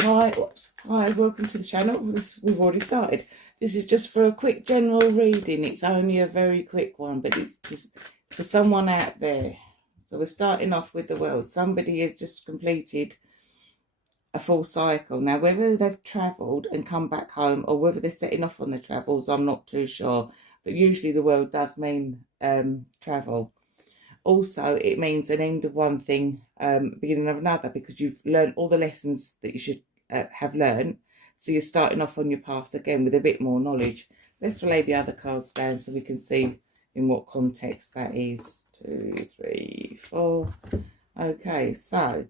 Hi, oops, hi, welcome to the channel. We've already started. This is just for a quick general reading. It's only a very quick one, but it's just for someone out there. So we're starting off with the world. Somebody has just completed a full cycle. Now, whether they've travelled and come back home or whether they're setting off on their travels, I'm not too sure. But usually the world does mean travel. Also, it means an end of one thing, beginning of another, because you've learned all the lessons that you should have learned. So you're starting off on your path again with a bit more knowledge. Let's lay the other cards down so we can see in what context that is. 2, 3, 4. Okay, so,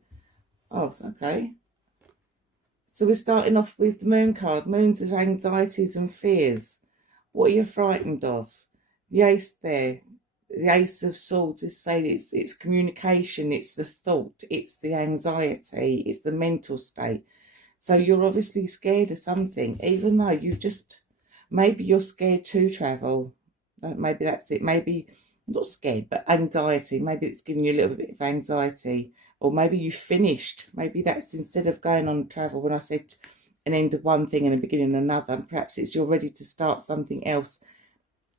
okay. So we're starting off with the moon card. Moons of anxieties and fears. What are you frightened of? The ace there. The Ace of Swords is saying it's communication, it's the thought, it's the anxiety, it's the mental state. So you're obviously scared of something, even though you've just, maybe you're scared to travel. Maybe that's it. Maybe not scared, but anxiety. Maybe it's giving you a little bit of anxiety. Or maybe you finished. Maybe that's instead of going on travel, when I said an end of one thing and a beginning of another, and perhaps it's you're ready to start something else,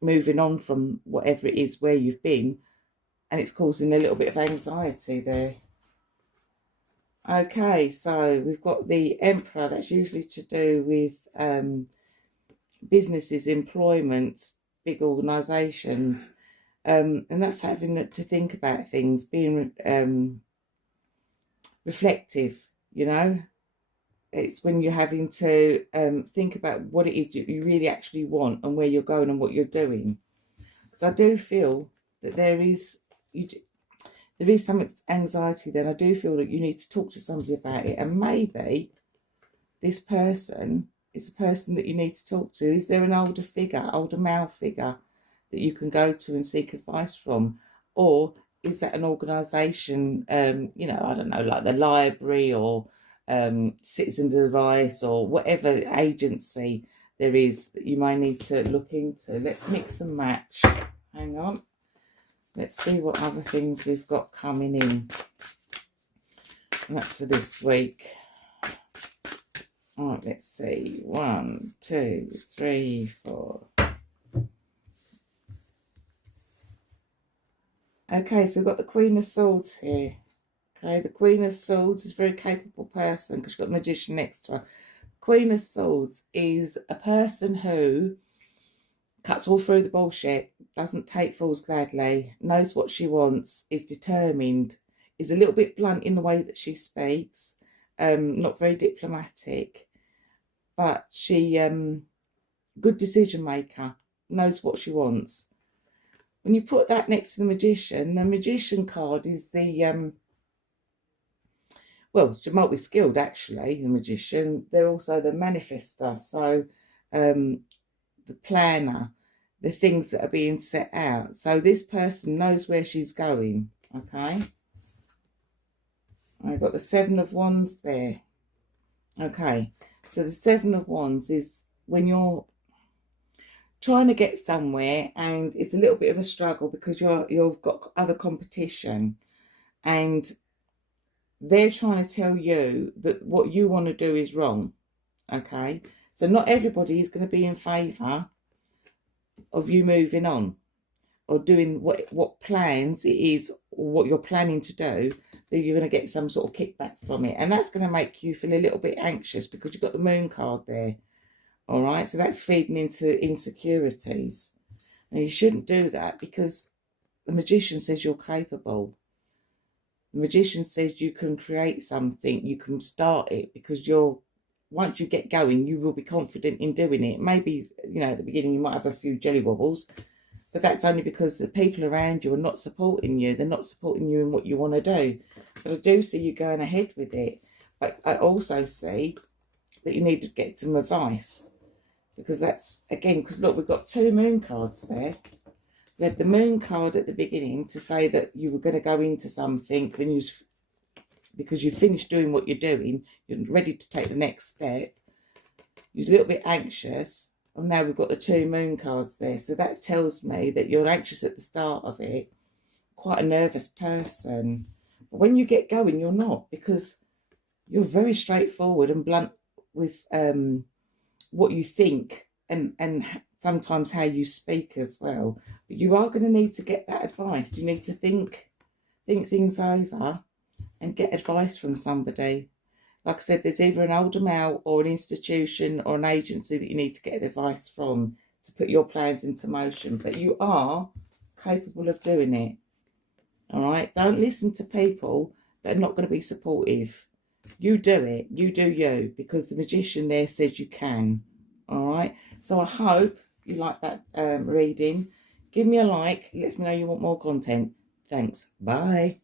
moving on from whatever it is where you've been, and it's causing a little bit of anxiety there. Okay, so we've got the Emperor. That's usually to do with businesses, employment, big organisations, and that's having to think about things, being reflective, you know. It's when you're having to think about what it is you really actually want and where you're going and what you're doing. Because I do feel that there is some anxiety there. I do feel that you need to talk to somebody about it. And maybe this person is a person that you need to talk to. Is there an older figure, older male figure that you can go to and seek advice from? Or is that an organisation, you know, I don't know, like the library or citizens advice or whatever agency there is that you might need to look into. Let's mix and match. Hang on, let's see what other things we've got coming in, and that's for this week. All right, let's see. 1, 2, 3, 4. Okay, so we've got the Queen of Swords here. Okay, the Queen of Swords is a very capable person because she's got the Magician next to her. Queen of Swords is a person who cuts all through the bullshit, doesn't take fools gladly, knows what she wants, is determined, is a little bit blunt in the way that she speaks, not very diplomatic, but she, good decision maker, knows what she wants. When you put that next to the Magician card is the, well, she's multi-skilled actually, the Magician. They're also the manifester, so the planner, the things that are being set out. So this person knows where she's going, okay? I've got the 7 of Wands there. Okay, so the 7 of Wands is when you're trying to get somewhere and it's a little bit of a struggle because you've got other competition and they're trying to tell you that what you want to do is wrong, okay? So not everybody is going to be in favour of you moving on or doing what plans it is or what you're planning to do, that you're going to get some sort of kickback from it. And that's going to make you feel a little bit anxious because you've got the Moon card there, all right? So that's feeding into insecurities. And you shouldn't do that because the Magician says you're capable. The Magician says you can create something, you can start it because once you get going, you will be confident in doing it. Maybe, you know, at the beginning you might have a few jelly wobbles, but that's only because the people around you are not supporting you. They're not supporting you in what you want to do. But I do see you going ahead with it. But I also see that you need to get some advice because that's, again, because look, we've got 2 Moon cards there. We had the Moon card at the beginning to say that you were going to go into something because you finished doing what you're doing, you're ready to take the next step. You're a little bit anxious, and now we've got the 2 Moon cards there. So that tells me that you're anxious at the start of it, quite a nervous person. But when you get going, you're not, because you're very straightforward and blunt with what you think, and sometimes how you speak as well. But you are going to need to get that advice. You need to think things over and get advice from somebody. Like I said, there's either an older male or an institution or an agency that you need to get advice from to put your plans into motion. But you are capable of doing it. All right? Don't listen to people that are not going to be supportive. You do it. You do you, because the magician there says you can. All right? So I hope you like that reading. Give me a like. It lets me know you want more content. Thanks. Bye.